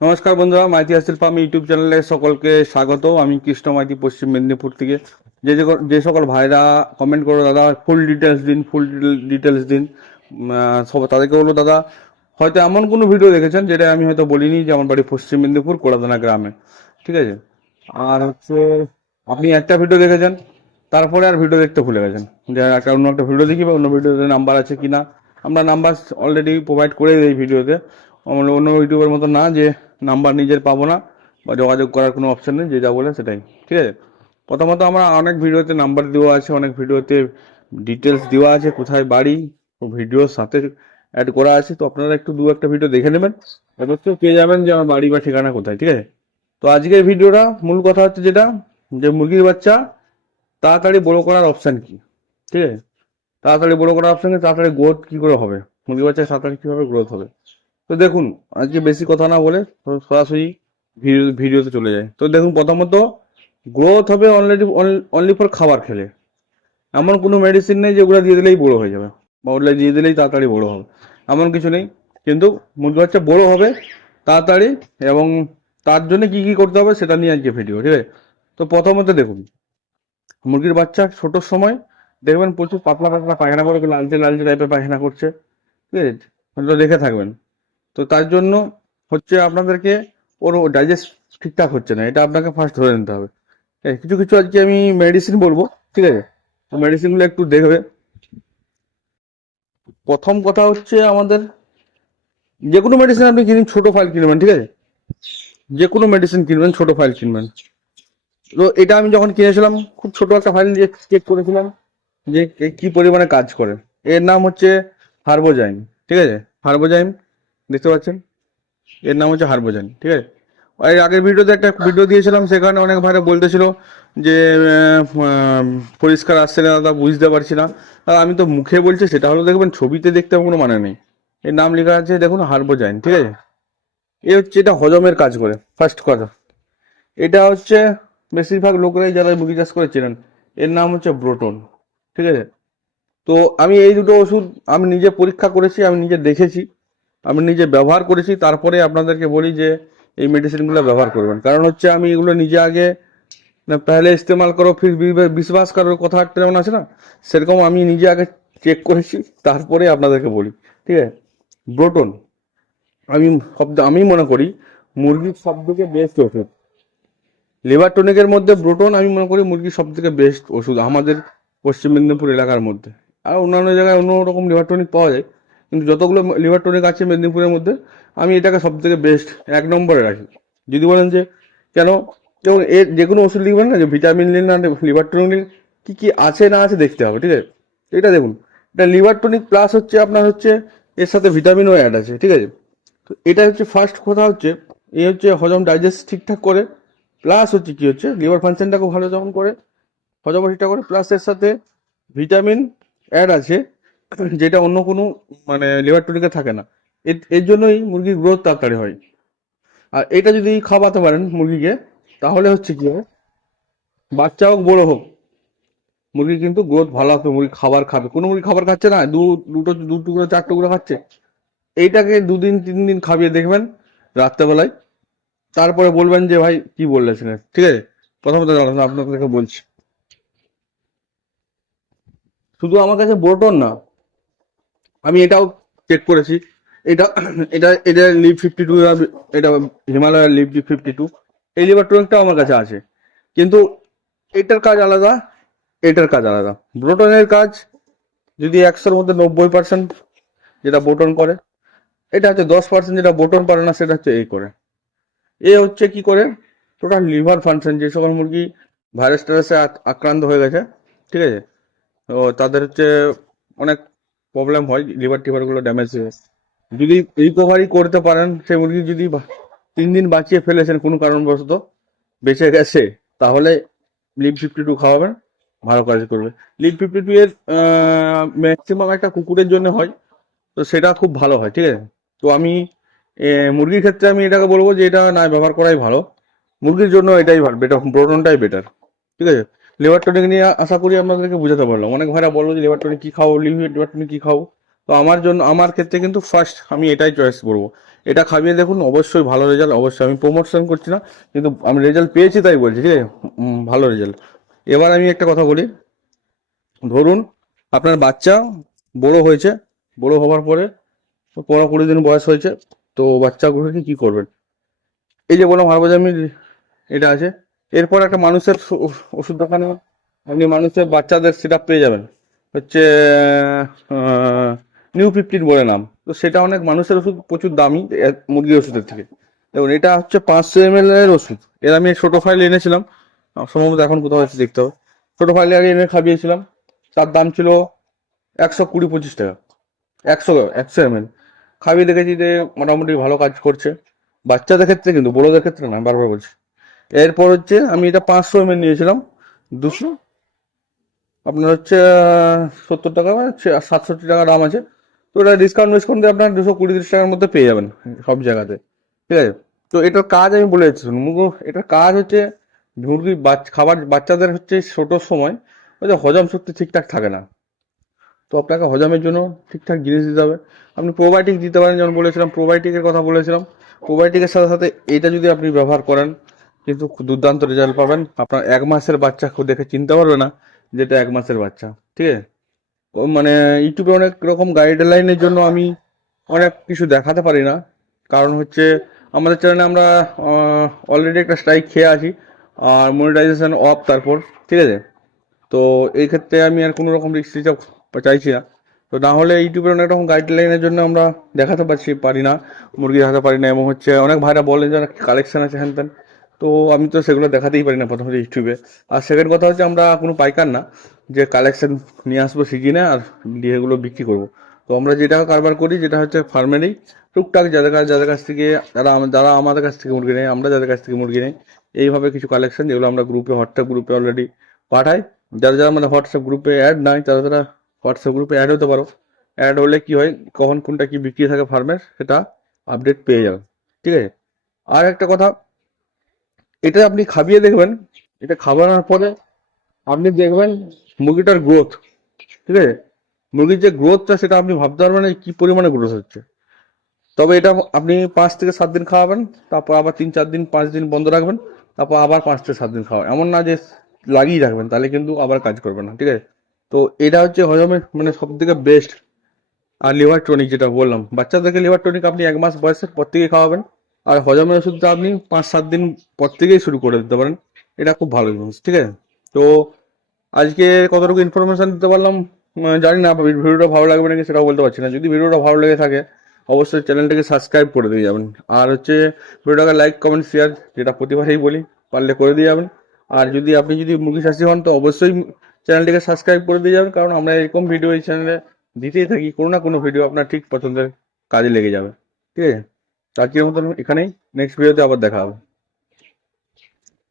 নমস্কার বন্ধুরা, মাইতি হাসিল ফার্ম ইউটিউব চ্যানেলে সকলকে স্বাগত। আমি কৃষ্ণ মাইতি, পশ্চিম মেদিনীপুর থেকে। যে সকল ভাইরা কমেন্ট করো দাদা ফুল ডিটেলস দিন, ফুল ডিটেলস দিন, সব তাদেরকে বলবো দাদা হয়তো এমন কোনো ভিডিও দেখেছেন যেটা আমি হয়তো বলিনি যে আমার বাড়ি পশ্চিম মেদিনীপুর কোড়াদানা গ্রামে, ঠিক আছে। আর হচ্ছে আপনি একটা ভিডিও দেখেছেন, তারপরে আর ভিডিও দেখতে ভুলে গেছেন যে অন্য একটা ভিডিও দেখি বা অন্য ভিডিওতে নাম্বার আছে কিনা। আমরা নাম্বার অলরেডি প্রোভাইড করে দিই ভিডিওতে, অন্য ইউটিউবের মতো না যে নাম্বার নিজের পাবো না বা যোগাযোগ করার কোনো অপশন নেই, যে যা বলে সেটাই, ঠিক আছে। প্রথমত আমরা অনেক ভিডিওতে নাম্বার দেওয়া আছে, অনেক ভিডিওতে ডিটেলস দেওয়া আছে, কোথায় বাড়ি ভিডিওর সাথে অ্যাড করা আছে। তো আপনারা একটু দু একটা ভিডিও দেখে নেবেন, এবার তো পেয়ে যাবেন যে আমার বাড়ি বা ঠিকানা কোথায়, ঠিক আছে। তো আজকের ভিডিওটা মূল কথা হচ্ছে যেটা, যে মুরগির বাচ্চা তাড়াতাড়ি বড় করার অপশান কি, ঠিক আছে। তাড়াতাড়ি বড় করার অপশান কি, তাড়াতাড়ি গ্রোথ কি করে হবে, মুরগির বাচ্চা তাড়াতাড়ি কিভাবে গ্রোথ হবে। তো দেখুন, আজকে বেশি কথা না বলে সরাসরি ভিডিওতে চলে যায়। তো দেখুন, প্রথমত গ্রোথ হবে অনলি ফর খাবার খেলে। এমন কোনো মেডিসিন নেই যেগুলো দিয়ে দিলেই বড় হয়ে যাবে বা ওগুলো দিয়ে দিলেই তাড়াতাড়ি বড় হবে, এমন কিছু নেই। কিন্তু মুরগি বাচ্চা বড় হবে তাড়াতাড়ি, এবং তার জন্য কি কি করতে হবে সেটা নিয়ে আজকে ভিডিও, ঠিক আছে। তো প্রথমত দেখুন, মুরগির বাচ্চা ছোটোর সময় দেখবেন প্রচুর পাতলা পাতলা পায়খানা করে, লালচে লালচে টাইপের পায়খানা করছে, ঠিক আছে। ওটা দেখে থাকবেন। তো তার জন্য হচ্ছে আপনাদেরকে ওর ডাইজেস্ট ঠিকঠাক হচ্ছে না, এটা আপনাকে ফার্স্ট ধরে নিতে হবে। কিছু কিছু আজকে আমি মেডিসিন বলবো, ঠিক আছে। তো মেডিসিনগুলো একটু দেখবে। প্রথম কথা হচ্ছে আমাদের যে কোনো মেডিসিন আপনি কিনুন ছোট ফাইল কিনবেন, ঠিক আছে। যে কোনো মেডিসিন কিনবেন ছোট ফাইল কিনবেন। তো এটা আমি যখন কিনেছিলাম খুব ছোট একটা ফাইল দিয়ে চেক করেছিলাম যে কি পরিমাণে কাজ করে। এর নাম হচ্ছে হার্বোজাইন, ঠিক আছে। হার্বোজাইন দেখতে পাচ্ছেন, এর নাম হচ্ছে হার্বোজাইন, ঠিক আছে। এর আগের ভিডিওতে একটা ভিডিও দিয়েছিলাম, সেখানে অনেক ভাইরা বলতেছিল যে পরিষ্কার আসছে না দাদা, বুঝতে পারছি না। আমি তো মুখে বলছি, সেটা হলো দেখবেন ছবিতে দেখতে কোনো মানে নেই। এর নাম লেখা আছে দেখুন, হার্বোজাইন, ঠিক আছে। এ হচ্ছে, এটা হজমের কাজ করে, ফার্স্ট কথা। এটা হচ্ছে বেশিরভাগ লোকরাই যারা মুরগি চাষ করে চেনেন। এর নাম হচ্ছে ব্রোটন, ঠিক আছে। তো আমি এই দুটো ওষুধ আমি নিজে পরীক্ষা করেছি, আমি নিজে দেখেছি, আমি নিজে ব্যবহার করেছি, তারপরে আপনাদেরকে বলি যে এই মেডিসিনগুলো ব্যবহার করবেন। কারণ হচ্ছে আমি এগুলো নিজে আগে না পহলে ইস্তেমাল করো ফির বিশ্বাস করার কথা একটা যেমন আছে না, সেরকম আমি নিজে আগে চেক করেছি, তারপরে আপনাদেরকে বলি, ঠিক আছে। ব্রোটন আমি মনে করি মুরগির সব থেকে বেস্ট ওষুধ। লিভার টনিকের মধ্যে ব্রোটন আমি মনে করি মুরগির সব থেকে বেস্ট ওষুধ আমাদের পশ্চিম মেদিনীপুর এলাকার মধ্যে। আর অন্যান্য জায়গায় অন্য রকম লিভার টনিক পাওয়া যায়, কিন্তু যতগুলো লিভার টনিক আছে মেদিনীপুরের মধ্যে, আমি এটাকে সব থেকে বেস্ট এক নম্বরে রাখি। যদি বলেন যে কেন, যেমন এর যে কোনো ওষুধ লিখবেন না যে ভিটামিন নিন না লিভার টনিক নিন, কী কী আছে না আছে দেখতে হবে, ঠিক আছে। এটা দেখুন, এটা লিভার টনিক প্লাস হচ্ছে আপনার হচ্ছে এর সাথে ভিটামিনও অ্যাড আছে, ঠিক আছে। তো এটা হচ্ছে ফার্স্ট কথা, হচ্ছে এ হচ্ছে হজম ডাইজেস্ট ঠিকঠাক করে, প্লাস হচ্ছে কি হচ্ছে লিভার ফাংশনটাকে ভালো যখন করে, হজম ঠিকঠাক করে, প্লাস এর সাথে ভিটামিন অ্যাড আছে, যেটা অন্য কোনো মানে লিভার টনিকে থাকে না। এর জন্যই মুরগির গ্রোথ তাড়াতাড়ি হয়। আর এটা যদি খাওয়াতে পারেন মুরগিকে, তাহলে হচ্ছে কি হয়, বাচ্চা হোক বড় হোক, মুরগি কিন্তু গ্রোথ ভালো হবে। মুরগি খাবার খাবে, কোনো মুরগি খাবার খাচ্ছে না, দু টুকরো চার টুকরো খাচ্ছে, এইটাকে 2 দিন 3 দিন খাবিয়ে দেখবেন রাত্রেবেলায়, তারপরে বলবেন যে ভাই কি বললেছিলেন, ঠিক আছে। প্রথমত দাঁড়ান আপনাদেরকে বলছি, শুধু আমার কাছে বোরটন না, আমি এটাও চেক করেছি। এটা এটা এটা লিভ 52, এটা হিমালয়ার লিভ 52, এই লিভার টনিকটাও আমার কাছে আছে। কিন্তু এটার কাজ আলাদা, এটার কাজ আলাদা। ব্রোটনের কাজ যদি 100-র মধ্যে 90% যেটা বোটন করে, এটা হচ্ছে 10% যেটা বোটন পারে না, সেটা হচ্ছে এই করে। এ হচ্ছে কি করে, টোটাল লিভার ফাংশন, যে সকল মুরগি ভাইরাস টাইরাসে আক্রান্ত হয়ে গেছে, ঠিক আছে, তো তাদের হচ্ছে অনেক প্রবলেম হয়, লিভার টিভারগুলো ড্যামেজ হয়ে যায়। যদি রিকভারি করতে পারেন, সেই মুরগি যদি 3 দিন বাঁচিয়ে ফেলেছেন কোনো কারণবশত বেঁচে গেছে, তাহলে লিভ 52 খাওয়াবেন, ভালো কাজ করবে। লিভ 52 এর ম্যাক্সিমাম একটা কুকুরের জন্য হয়, তো সেটা খুব ভালো হয়, ঠিক আছে। তো আমি মুরগির ক্ষেত্রে আমি এটাকে বলবো যে এটা না ব্যবহার করাই ভালো, মুরগির জন্য এটাই ভালো, বেটার, ব্রোটনটাই বেটার, ঠিক আছে। লিভার টনিক নিয়ে আশা করি আপনাদেরকে বুঝাতে পারলাম। অনেক ভাইরা বলবো যে লিভার টনিক কি খাবো, লিভার টনিক কি খাবো। তো আমার জন্য, আমার ক্ষেত্রে কিন্তু ফার্স্ট আমি এটাই চয়েস করবো। এটা খাইয়ে দেখুন, অবশ্যই ভালো রেজাল্ট। অবশ্যই আমি প্রমোশন করছি না, কিন্তু আমি রেজাল্ট পেয়েছি তাই বলছি, ঠিক আছে? ভালো রেজাল্ট। এবার আমি একটা কথা বলি, ধরুন আপনার বাচ্চা বড় হয়েছে, বড় হওয়ার পরে 15-20 দিন বয়স হয়েছে, তো বাচ্চাগুলোকে কি করবেন? এই যে বললাম হারবাজামির এটা আছে, এরপর একটা মানুষের ওষুধ দোকানে আপনি মানুষের বাচ্চাদের সিরাপ পেয়ে যাবেন, হচ্ছে নিউ 15 বলে নাম। তো সেটা অনেক মানুষের ওষুধ, প্রচুর দামি মুরগির ওষুধের থেকে। দেখুন এটা হচ্ছে 500 ml এর ওষুধ। এর আমি ছোট ফাইল এনেছিলাম, সম্ভবত এখন কোথাও হচ্ছে দেখতে হবে। ছোট ফাইলে আগে এনে খাবিয়েছিলাম, তার দাম ছিল 120-25 টাকা। 100 100 ml খাবিয়ে দেখেছি যে মোটামুটি ভালো কাজ করছে বাচ্চাদের ক্ষেত্রে, কিন্তু বড়োদের ক্ষেত্রে না, বারবার বলছি। এরপর হচ্ছে আমি এটা 500 ml নিয়েছিলাম, 200 আপনার হচ্ছে 70 টাকা, 67 টাকা দাম আছে। তো ওটা ডিসকাউন্ট দিয়ে আপনার 220-30 টাকার মধ্যে পেয়ে যাবেন সব জায়গাতে, ঠিক আছে? তো এটার কাজ আমি বলে দিচ্ছি শুনুন। এটার কাজ হচ্ছে মুরগির খাবার বাচ্চাদের হচ্ছে ছোটোর সময় ওই যে হজম শক্তি ঠিকঠাক থাকে না, তো আপনাকে হজমের জন্য ঠিকঠাক জিনিস দিতে হবে। আপনি প্রোবায়োটিক দিতে পারেন, যেমন বলেছিলাম প্রোবায়োটিকের কথা বলেছিলাম। প্রোবায়োটিকের সাথে সাথে এটা যদি আপনি ব্যবহার করেন, কিন্তু খুব দুর্দান্ত রেজাল্ট পাবেন। আপনার 1 মাসের বাচ্চা খুব দেখে চিনতে পারবে না যেটা 1 মাসের বাচ্চা, ঠিক আছে? মানে ইউটিউবে অনেক রকম গাইডলাইনের জন্য আমি অনেক কিছু দেখাতে পারি না, কারণ হচ্ছে আমাদের চ্যানেলে আমরা অলরেডি একটা স্ট্রাইক খেয়ে আছি, আর মনিটাইজেশন অফ তারপর, ঠিক আছে? তো এই ক্ষেত্রে আমি আর কোনো রকম রিস্ক চাইছি না। তো না হলে ইউটিউবের অনেক রকম গাইডলাইনের জন্য আমরা দেখাতে পারি না, মুরগি দেখাতে পারি না, এবং হচ্ছে অনেক ভাইরা বলে যারা কালেকশন আছে হ্যান ত্যান। তো আমি তো সেগুলো দেখাতেই পারি না প্রথমত ইউটিউবে। আর সেকেন্ড কথা হচ্ছে আমরা কোনো পাইকার না যে কালেকশন নিয়ে আসবো সিজনে আর দিয়ে এগুলো বিক্রি করবো। তো আমরা যেটা কারবার করি, যেটা হচ্ছে ফার্মেরই টুকটাক যাদের কাছ থেকে, যারা আমাদের কাছ থেকে মুরগি নেয়, আমরা যাদের কাছ থেকে মুরগি নেই, এইভাবে কিছু কালেকশন যেগুলো আমরা গ্রুপে, হোয়াটসঅ্যাপ গ্রুপে অলরেডি পাঠাই। যারা যারা মানে হোয়াটসঅ্যাপ গ্রুপে অ্যাড নাই, তারা তারা হোয়াটসঅ্যাপ গ্রুপে অ্যাড হতে পারো। অ্যাড হলে কি হয়, কখন কোনটা কি বিক্রি থাকে ফার্মের সেটা আপডেট পেয়ে যাবে, ঠিক আছে? আর একটা কথা, এটা আপনি খাবিয়ে দেখবেন, এটা খাওয়ানোর পরে আপনি দেখবেন মুরগিটার গ্রোথ, ঠিক আছে? মুরগির যে গ্রোথটা সেটা আপনি ভাবতে পারবেন না কি পরিমাণে গ্রোথ হচ্ছে। তবে এটা আপনি 5 থেকে 7 দিন খাওয়াবেন, তারপর আবার 3-4 দিন 5 দিন বন্ধ রাখবেন, তারপর আবার 5 থেকে 7 দিন খাওয়াবেন। এমন না যে লাগিয়ে রাখবেন, তাহলে কিন্তু আবার কাজ করবে না, ঠিক আছে? তো এটা হচ্ছে হজমের মানে সব থেকে বেস্ট। আর লিভার টনিক যেটা বললাম, বাচ্চাদেরকে লিভার টনিক আপনি 1 মাস বয়সের পর থেকে খাওয়াবেন, আর হজমের ওষুধটা আপনি 5-7 দিন পর থেকেই শুরু করে দিতে পারেন। এটা খুব ভালো জিনিস, ঠিক আছে? তো আজকে কতটুকু ইনফরমেশন দিতে পারলাম জানি না, ভিডিওটা ভালো লাগবে নাকি সেটাও বলতে পারছি না। যদি ভিডিওটা ভালো লেগে থাকে অবশ্যই চ্যানেলটাকে সাবস্ক্রাইব করে দিয়ে যাবেন, আর হচ্ছে ভিডিওটাকে লাইক কমেন্ট শেয়ার, যেটা প্রতিবারেই বলি, পারলে করে দিয়ে যাবেন। আর যদি আপনি মুরগি চাষি হন তো অবশ্যই চ্যানেলটিকে সাবস্ক্রাইব করে দিয়ে যাবেন, কারণ আমরা এরকম ভিডিও এই চ্যানেলে দিতেই থাকি, কোনো না কোনো ভিডিও আপনার ঠিক পছন্দের কাজে লেগে যাবে, ঠিক আছে? তো আজকের মতন এখানেই, নেক্সট ভিডিওতে আবার দেখা হবে।